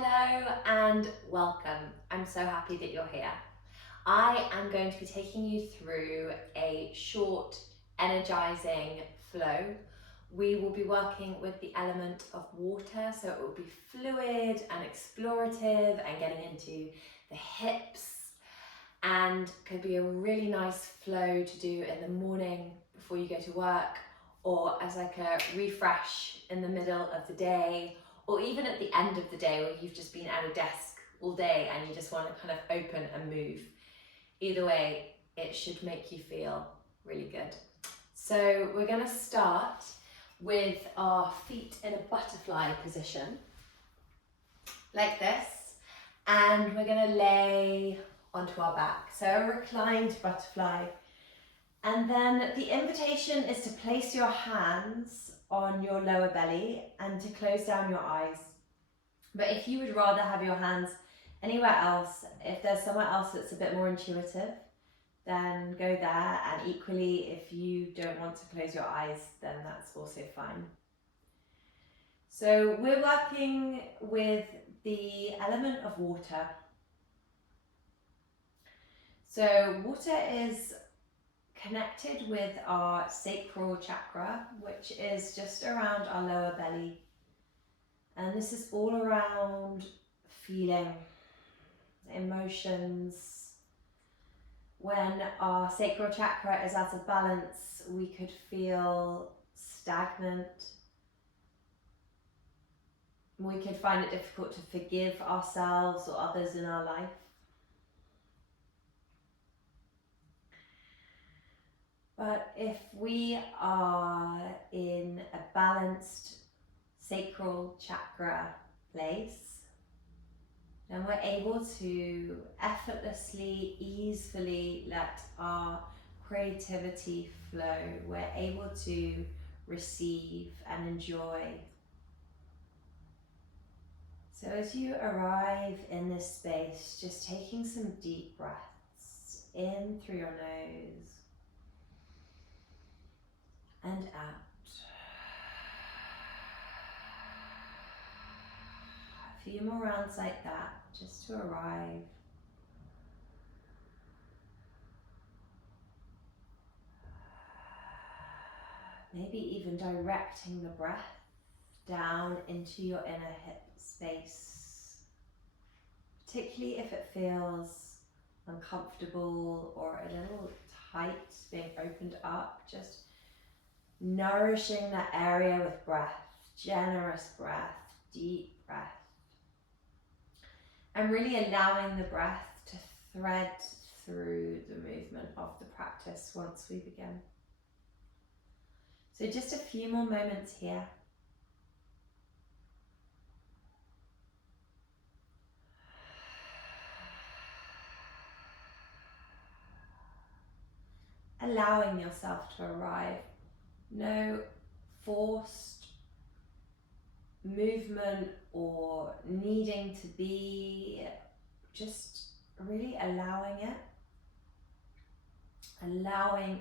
Hello and welcome. I'm so happy that you're here. I am going to be taking you through a short, energizing flow. We will be working with the element of water, so it will be fluid and explorative and getting into the hips, and could be a really nice flow to do in the morning before you go to work, or as like a refresh in the middle of the day, or even at the end of the day where you've just been at a desk all day and you just want to kind of open and move. Either way, it should make you feel really good. So we're going to start with our feet in a butterfly position, like this, and we're going to lay onto our back. So a reclined butterfly. And then the invitation is to place your hands on your lower belly and to close down your eyes. But if you would rather have your hands anywhere else, if there's somewhere else that's a bit more intuitive, then go there. And equally, if you don't want to close your eyes, then that's also fine. So we're working with the element of water. So water is connected with our sacral chakra, which is just around our lower belly. And this is all around feeling, emotions. When our sacral chakra is out of balance, we could feel stagnant. We could find it difficult to forgive ourselves or others in our life. But if we are in a balanced sacral chakra place, then we're able to effortlessly, easily let our creativity flow. We're able to receive and enjoy. So as you arrive in this space, just taking some deep breaths in through your nose and out. A few more rounds like that, just to arrive. Maybe even directing the breath down into your inner hip space, particularly if it feels uncomfortable or a little tight, being opened up, just nourishing that area with breath, generous breath, deep breath. And really allowing the breath to thread through the movement of the practice once we begin. So just a few more moments here. Allowing yourself to arrive. No forced movement or needing to be, just really allowing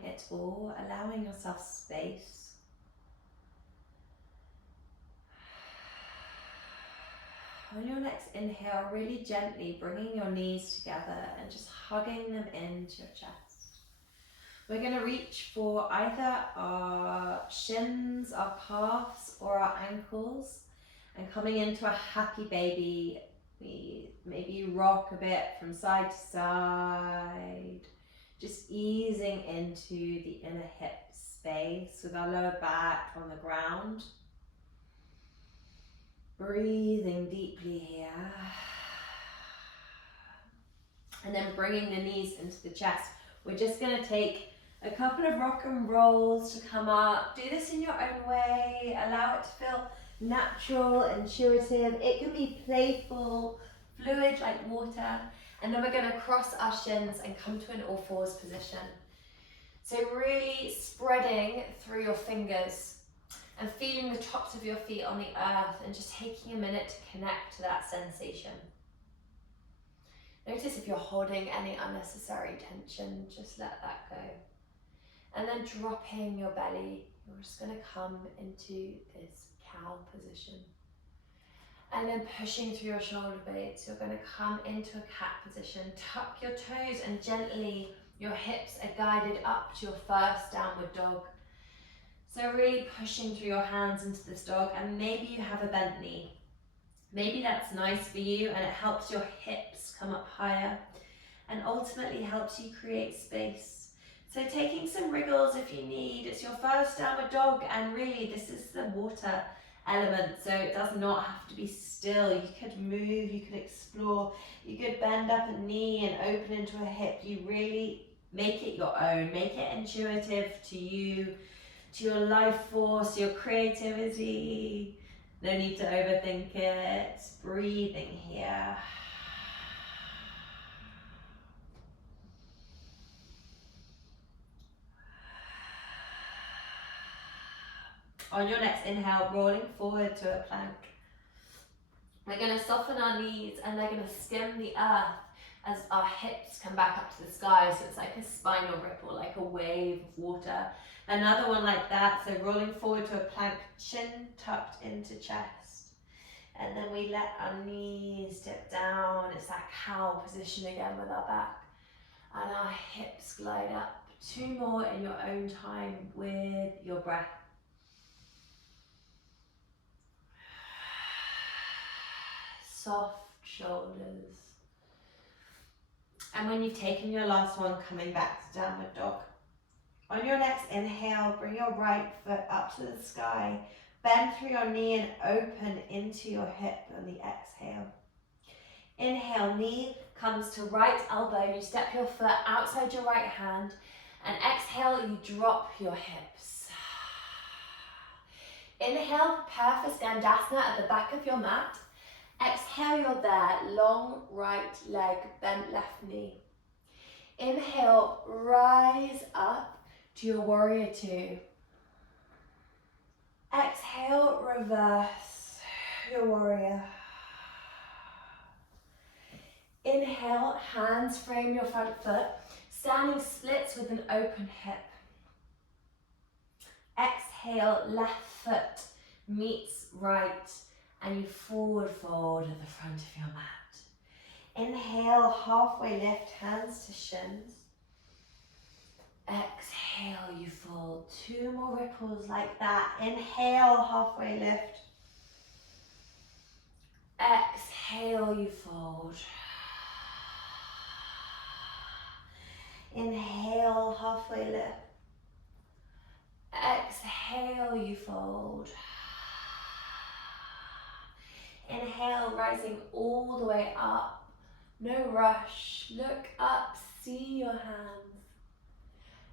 it all, allowing yourself space. On your next inhale, really gently bringing your knees together and just hugging them into your chest. We're going to reach for either our shins, our calves, or our ankles, and coming into a happy baby. We maybe rock a bit from side to side, just easing into the inner hip space with our lower back on the ground. Breathing deeply here. And then bringing the knees into the chest. We're just going to take a couple of rock and rolls to come up. Do this in your own way. Allow it to feel natural, intuitive. It can be playful, fluid like water. And then we're going to cross our shins and come to an all fours position. So really spreading through your fingers and feeling the tops of your feet on the earth and just taking a minute to connect to that sensation. Notice if you're holding any unnecessary tension, just let that go. And then dropping your belly, you're just going to come into this cow position. And then pushing through your shoulder blades, you're going to come into a cat position. Tuck your toes and gently your hips are guided up to your first downward dog. So really pushing through your hands into this dog, and maybe you have a bent knee. Maybe that's nice for you and it helps your hips come up higher and ultimately helps you create space. So taking some wriggles if you need. It's your first downward dog, and really this is the water element, so it does not have to be still. You could move, you could explore, you could bend up a knee and open into a hip. You really make it your own, make it intuitive to you, to your life force, your creativity. No need to overthink it. Breathing here. On your next inhale, rolling forward to a plank. We're going to soften our knees and they're going to skim the earth as our hips come back up to the sky. So it's like a spinal ripple, like a wave of water. Another one like that. So rolling forward to a plank, chin tucked into chest. And then we let our knees dip down. It's that cow position again with our back. And our hips glide up. 2 more in your own time with your breath. Soft shoulders. And when you've taken your last one, coming back to downward dog. On your next inhale, bring your right foot up to the sky. Bend through your knee and open into your hip on the exhale. Inhale, knee comes to right elbow. You step your foot outside your right hand. And exhale, you drop your hips. Inhale, prepare for Skandasana at the back of your mat. Exhale, you're there, long right leg, bent left knee. Inhale, rise up to your warrior 2. Exhale, reverse your warrior. Inhale, hands frame your front foot, standing splits with an open hip. Exhale, left foot meets right, and you forward fold at the front of your mat. Inhale, halfway lift, hands to shins. Exhale, you fold. 2 more ripples like that. Inhale, halfway lift. Exhale, you fold. Inhale, halfway lift. Exhale, you fold. Inhale, rising all the way up. No rush. Look up, see your hands.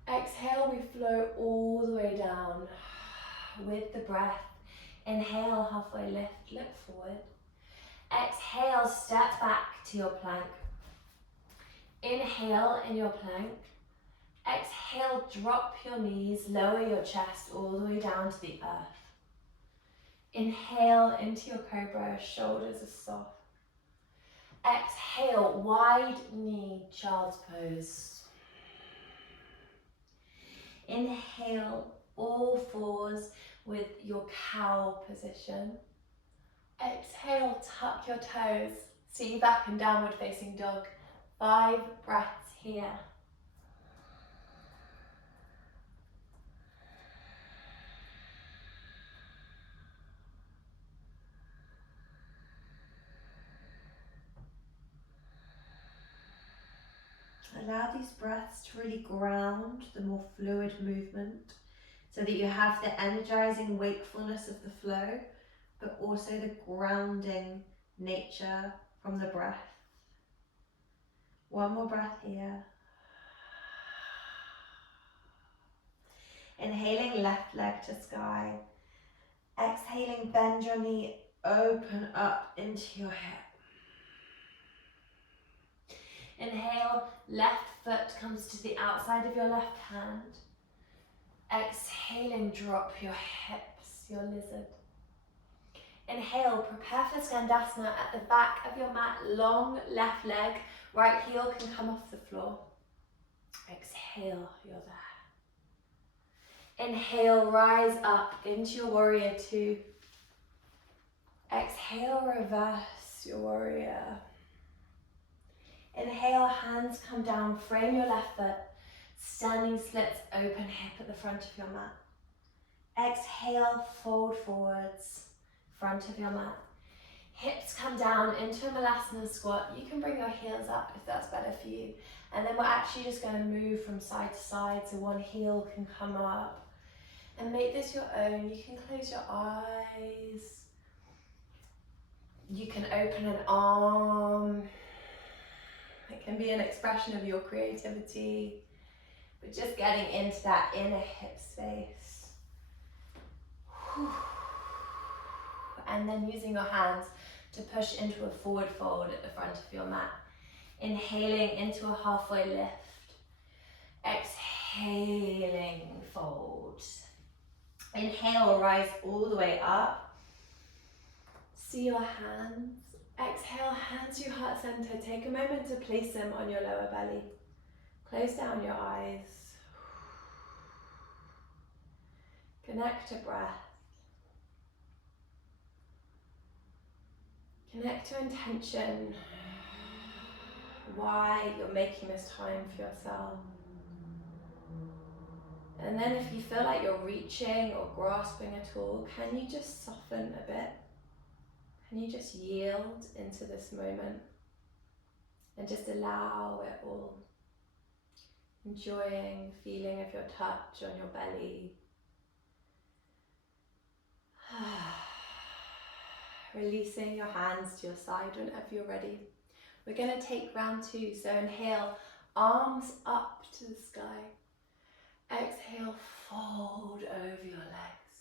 Exhale, we flow all the way down with the breath. Inhale, halfway lift, look forward. Exhale, step back to your plank. Inhale in your plank. Exhale, drop your knees, lower your chest all the way down to the earth. Inhale into your cobra, shoulders are soft. Exhale, wide knee, child's pose. Inhale, all fours with your cow position. Exhale, tuck your toes, see you back in downward facing dog. 5 breaths here. Allow these breaths to really ground the more fluid movement so that you have the energizing wakefulness of the flow, but also the grounding nature from the breath. 1 more breath here. Inhaling, left leg to sky. Exhaling, bend your knee, open up into your hip. Inhale, left foot comes to the outside of your left hand. Exhaling, drop your hips, your lizard. Inhale, prepare for Skandasana at the back of your mat, long left leg, right heel can come off the floor. Exhale, you're there. Inhale, rise up into your warrior 2. Exhale, reverse your warrior. Inhale, hands come down, frame your left foot, standing splits, open hip at the front of your mat. Exhale, fold forwards, front of your mat. Hips come down into a malasana squat. You can bring your heels up if that's better for you. And then we're actually just going to move from side to side, so one heel can come up. And make this your own. You can close your eyes. You can open an arm. It can be an expression of your creativity. But just getting into that inner hip space. And then using your hands to push into a forward fold at the front of your mat. Inhaling into a halfway lift. Exhaling, fold. Inhale, rise all the way up. See your hands. Exhale, hands to your heart center. Take a moment to place them on your lower belly. Close down your eyes. Connect to breath. Connect to intention. Why you're making this time for yourself. And then if you feel like you're reaching or grasping at all, can you just soften a bit? Can you just yield into this moment and just allow it all? Enjoying the feeling of your touch on your belly. Releasing your hands to your side whenever you're ready. We're going to take round 2. So inhale, arms up to the sky. Exhale, fold over your legs.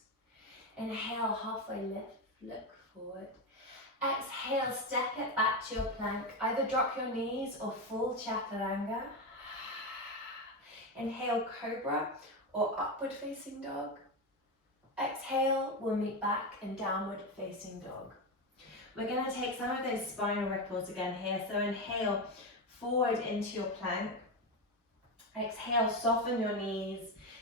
Inhale, halfway lift, look forward. Exhale, step it back to your plank. Either drop your knees or full chaturanga. Inhale, cobra or upward facing dog. Exhale, we'll meet back in downward facing dog. We're going to take some of those spinal ripples again here. So inhale, forward into your plank. Exhale, soften your knees.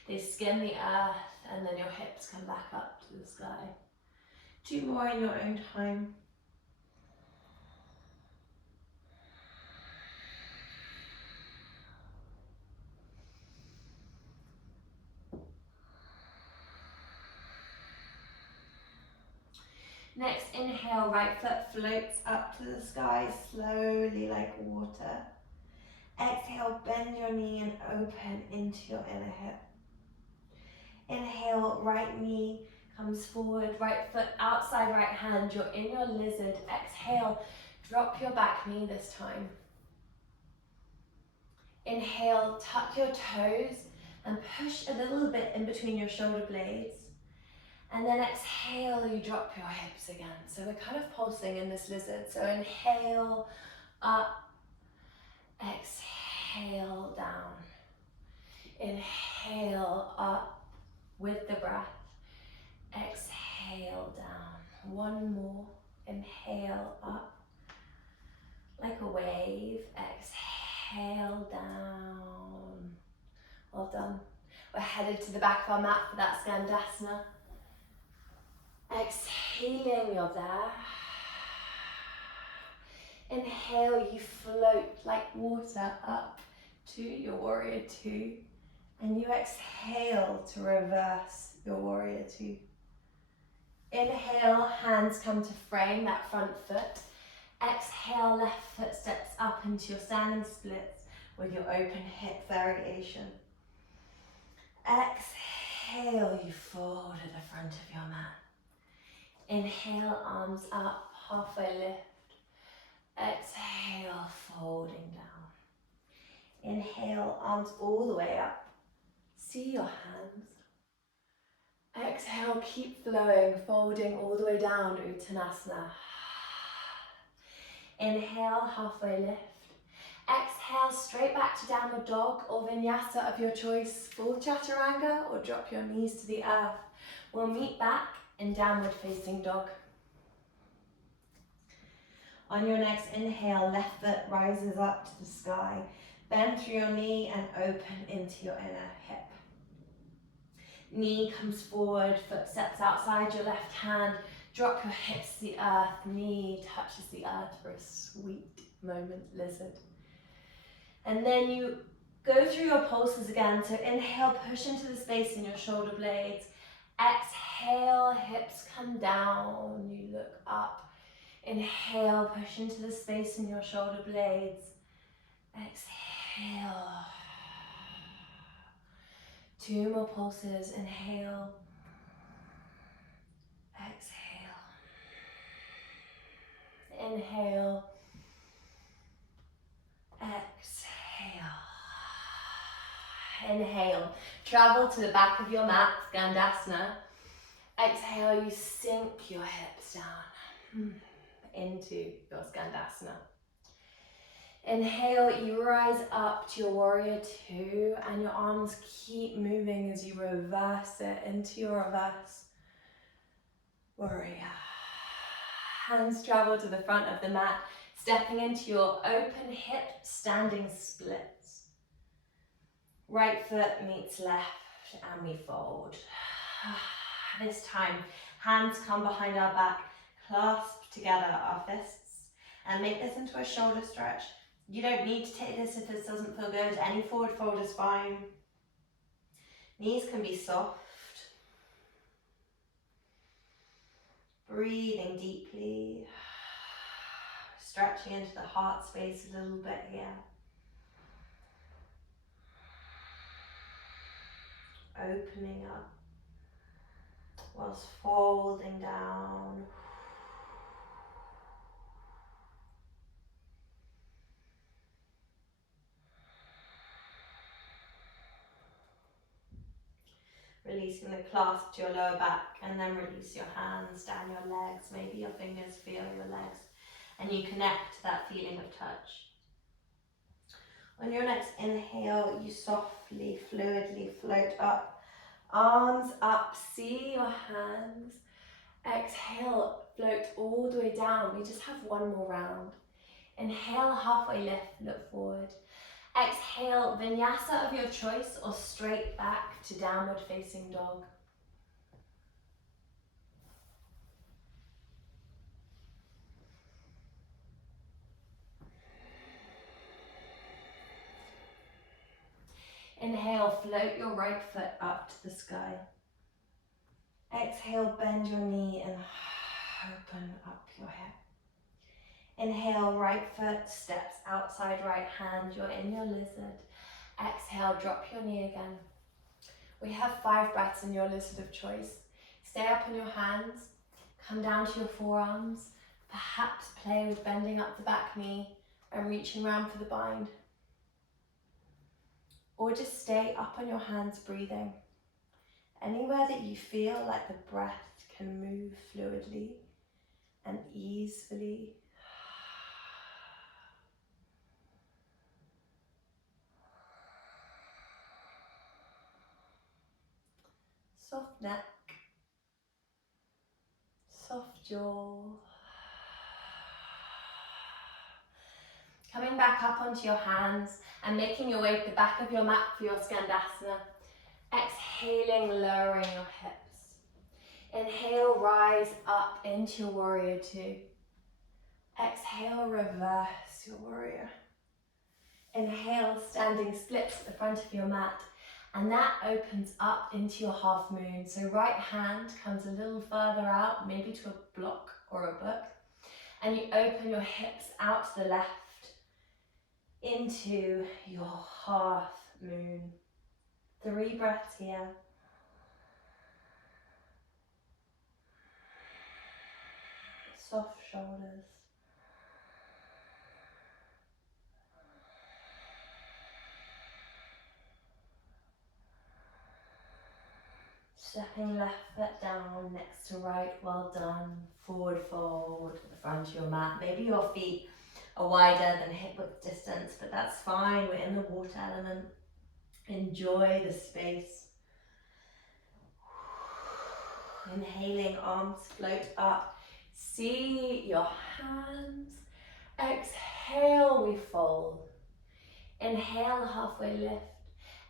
They skim the earth and then your hips come back up to the sky. 2 more in your own time. Next, inhale, right foot floats up to the sky slowly like water. Exhale, bend your knee and open into your inner hip. Inhale, right knee comes forward, right foot outside right hand, you're in your lizard. Exhale, drop your back knee this time. Inhale, tuck your toes and push a little bit in between your shoulder blades. And then exhale, you drop your hips again. So we're kind of pulsing in this lizard. So inhale, up, exhale, down. Inhale, up with the breath. Exhale, down. 1 more. Inhale, up, like a wave. Exhale, down. Well done. We're headed to the back of our mat for that Skandasana. Exhaling, you're there. Inhale, you float like water up to your warrior 2. And you exhale to reverse your warrior 2. Inhale, hands come to frame that front foot. Exhale, left foot steps up into your standing splits with your open hip variation. Exhale, you fold at the front of your mat. Inhale, arms up, halfway lift. Exhale, folding down. Inhale, arms all the way up. See your hands. Exhale, keep flowing, folding all the way down, Uttanasana. Inhale, halfway lift. Exhale, straight back to downward dog or vinyasa of your choice, full chaturanga or drop your knees to the earth. We'll meet back in downward facing dog. On your next inhale, left foot rises up to the sky. Bend through your knee and open into your inner hip. Knee comes forward, foot steps outside your left hand. Drop your hips to the earth, knee touches the earth for a sweet moment, lizard. And then you go through your pulses again. So inhale, push into the space in your shoulder blades. Exhale, hips come down, you look up. Inhale, push into the space in your shoulder blades. Exhale. 2 more pulses, inhale. Exhale. Inhale. Exhale. Inhale. Travel to the back of your mat, Skandasana. Exhale, you sink your hips down into your Skandasana. Inhale, you rise up to your warrior 2 and your arms keep moving as you reverse it into your reverse warrior. Hands travel to the front of the mat, stepping into your open hip standing splits. Right foot meets left and we fold. This time, hands come behind our back, clasp together our fists, and make this into a shoulder stretch. You don't need to take this if this doesn't feel good. Any forward fold is fine. Knees can be soft. Breathing deeply. Stretching into the heart space a little bit here. Opening up whilst folding down. Releasing the clasp to your lower back, and then release your hands down your legs. Maybe your fingers feel your legs and you connect to that feeling of touch. On your next inhale, you softly, fluidly float up. Arms up, see your hands. Exhale, float all the way down. We just have one more round. Inhale, halfway lift, look forward. Exhale, vinyasa of your choice or straight back to downward facing dog. Inhale, float your right foot up to the sky. Exhale, bend your knee and open up your hip. Inhale, right foot steps outside right hand, you're in your lizard. Exhale, drop your knee again. We have 5 breaths in your lizard of choice. Stay up on your hands, come down to your forearms, perhaps play with bending up the back knee and reaching around for the bind. Or just stay up on your hands breathing. Anywhere that you feel like the breath can move fluidly and easily. Soft neck, soft jaw. Coming back up onto your hands and making your way to the back of your mat for your Skandasana. Exhaling, lowering your hips. Inhale, rise up into your warrior 2. Exhale, reverse your warrior. Inhale, standing splits at the front of your mat. And that opens up into your half moon. So right hand comes a little further out, maybe to a block or a book. And you open your hips out to the left into your half moon. 3 breaths here. Soft shoulders. Stepping left foot down next to right, well done. Forward fold at the front of your mat. Maybe your feet are wider than hip width distance, but that's fine. We're in the water element. Enjoy the space. Inhaling, arms float up. See your hands. Exhale, we fold. Inhale, halfway lift.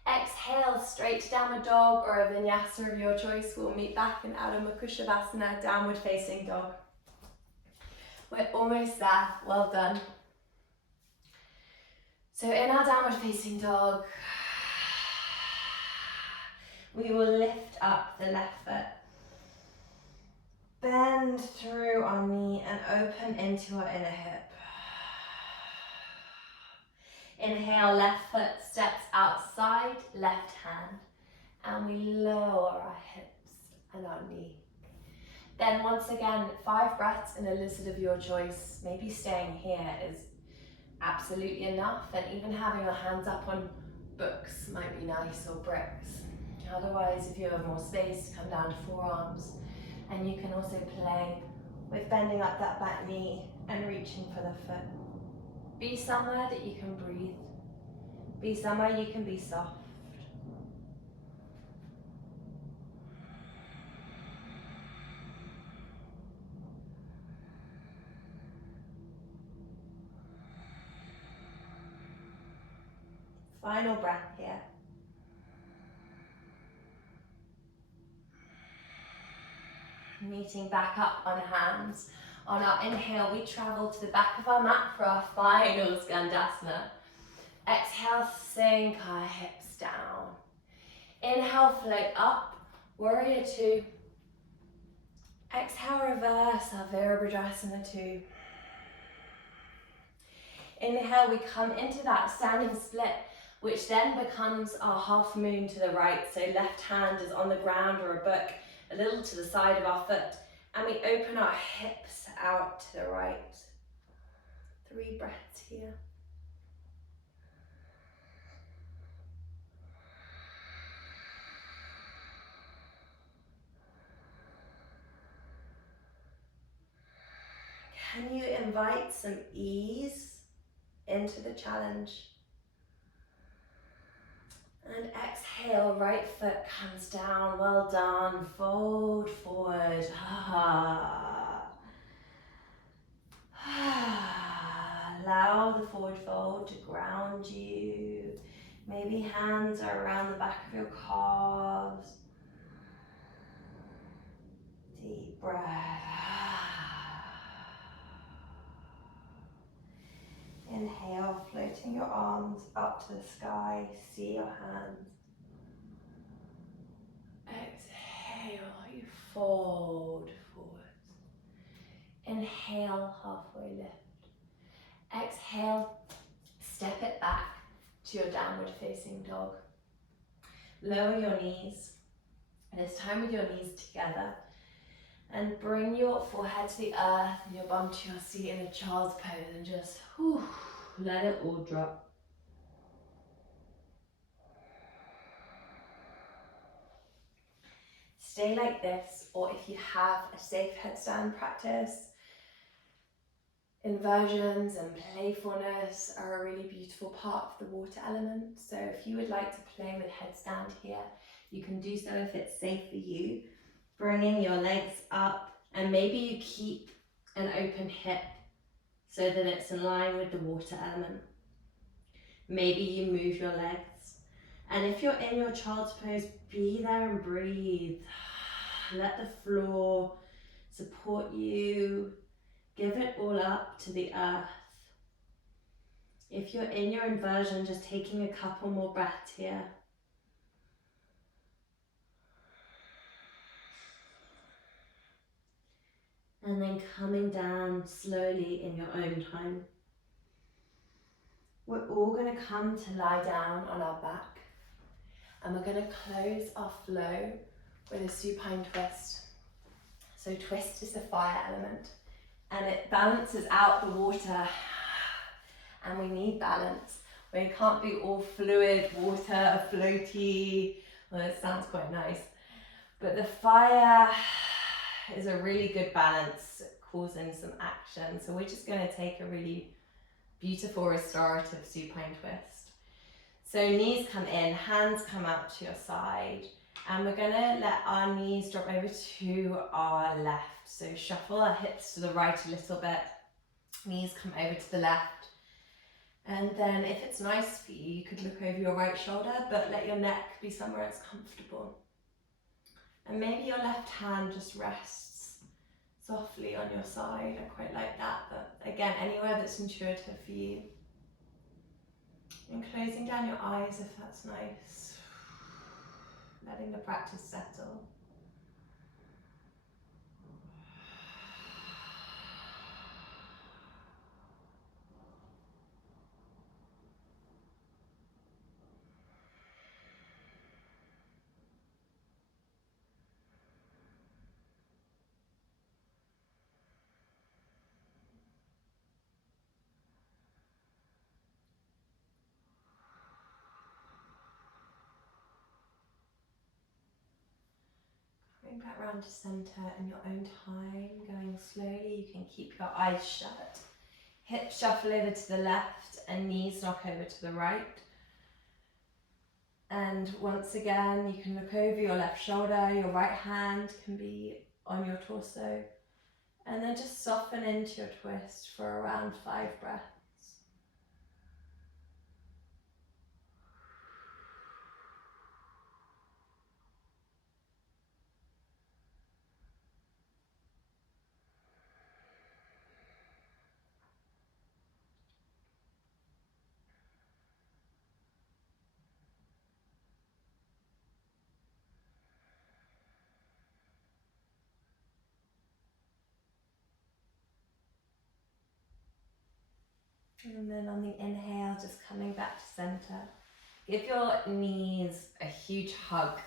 Exhale, straight to downward dog or a vinyasa of your choice. We'll meet back in Adho Mukha Shavasana, downward facing dog. We're almost there, well done. So in our downward facing dog, we will lift up the left foot, bend through our knee and open into our inner hip. Inhale, left foot steps outside, left hand, and we lower our hips and our knee. Then once again, 5 breaths in a lizard of your choice. Maybe staying here is absolutely enough, and even having your hands up on books might be nice, or bricks. Otherwise, if you have more space, come down to forearms, and you can also play with bending up that back knee and reaching for the foot. Be somewhere that you can breathe. Be somewhere you can be soft. Final breath here. Meeting back up on hands. On our inhale, we travel to the back of our mat for our final Skandasana. Exhale, sink our hips down. Inhale, float up, warrior 2. Exhale, reverse our Virabhadrasana 2. Inhale, we come into that standing split, which then becomes our half moon to the right. So left hand is on the ground or a book, a little to the side of our foot, and we open our hips out to the right. 3 breaths here. Can you invite some ease into the challenge? And exhale, right foot comes down, well done, fold forward. Allow the forward fold to ground you. Maybe hands are around the back of your calves. Deep breath. Inhale, floating your arms up to the sky, see your hands. Exhale, you fold forwards. Inhale, halfway lift. Exhale, step it back to your downward facing dog. Lower your knees, this time with your knees together, and bring your forehead to the earth and your bum to your seat in a child's pose, and just let it all drop. Stay like this, or if you have a safe headstand practice, inversions and playfulness are a really beautiful part of the water element. So if you would like to play with headstand here, you can do so if it's safe for you. Bringing your legs up, and maybe you keep an open hip so that it's in line with the water element. Maybe you move your legs. And if you're in your child's pose, be there and breathe. Let the floor support you. Give it all up to the earth. If you're in your inversion, just taking a couple more breaths here. And then coming down slowly in your own time. We're all going to come to lie down on our back, and we're going to close our flow with a supine twist. So twist is the fire element, and it balances out the water, and we need balance. We can't be all fluid, water, floaty. Well, it sounds quite nice, but the fire is a really good balance, causing some action. So we're just going to take a really beautiful restorative supine twist. So knees come in, hands come out to your side, and we're going to let our knees drop over to our left. So shuffle our hips to the right a little bit, knees come over to the left, And then if it's nice for you, you could look over your right shoulder, but let your neck be somewhere it's comfortable. And maybe your left hand just rests softly on your side. I quite like that, but again, anywhere that's intuitive for you. And closing down your eyes if that's nice. Letting the practice settle. Bring back round to centre in your own time, going slowly. You can keep your eyes shut. Hips shuffle over to the left and knees knock over to the right. And once again, you can look over your left shoulder, your right hand can be on your torso. And then just soften into your twist for around 5 breaths. And then on the inhale, just coming back to center. Give your knees a huge hug.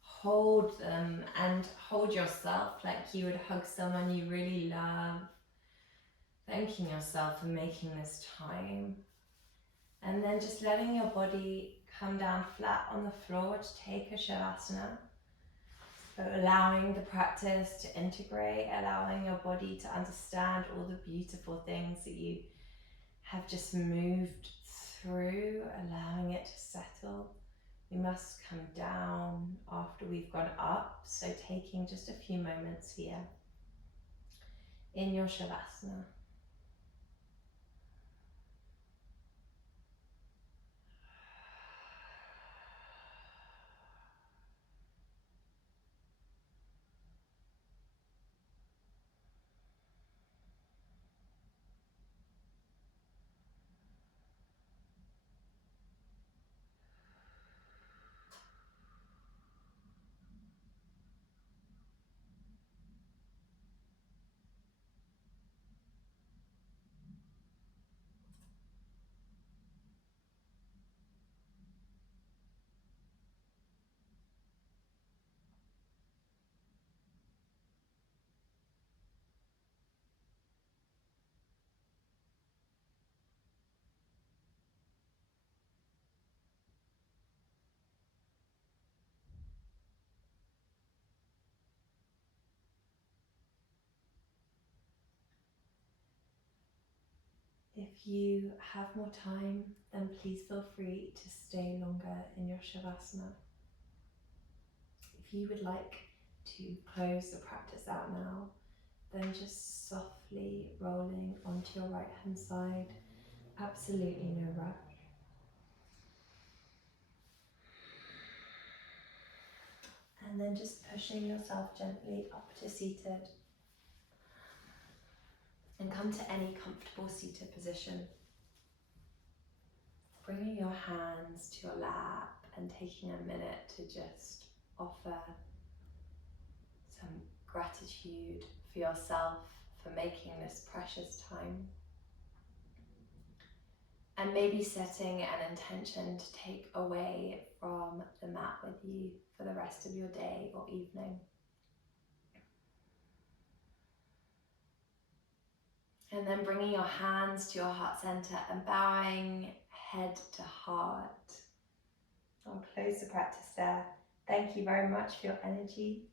Hold them and hold yourself like you would hug someone you really love. Thanking yourself for making this time. And then just letting your body come down flat on the floor to take a Shavasana. So allowing the practice to integrate, allowing your body to understand all the beautiful things that you have just moved through, allowing it to settle. We must come down after we've gone up, so taking just a few moments here in your Shavasana. If you have more time, then please feel free to stay longer in your Shavasana. If you would like to close the practice out now, then just softly rolling onto your right hand side. Absolutely no rush. And then just pushing yourself gently up to seated. And come to any comfortable seated position. Bringing your hands to your lap and taking a minute to just offer some gratitude for yourself for making this precious time. And maybe setting an intention to take away from the mat with you for the rest of your day or evening. And then bringing your hands to your heart center and bowing head to heart. I'll close the practice there. Thank you very much for your energy.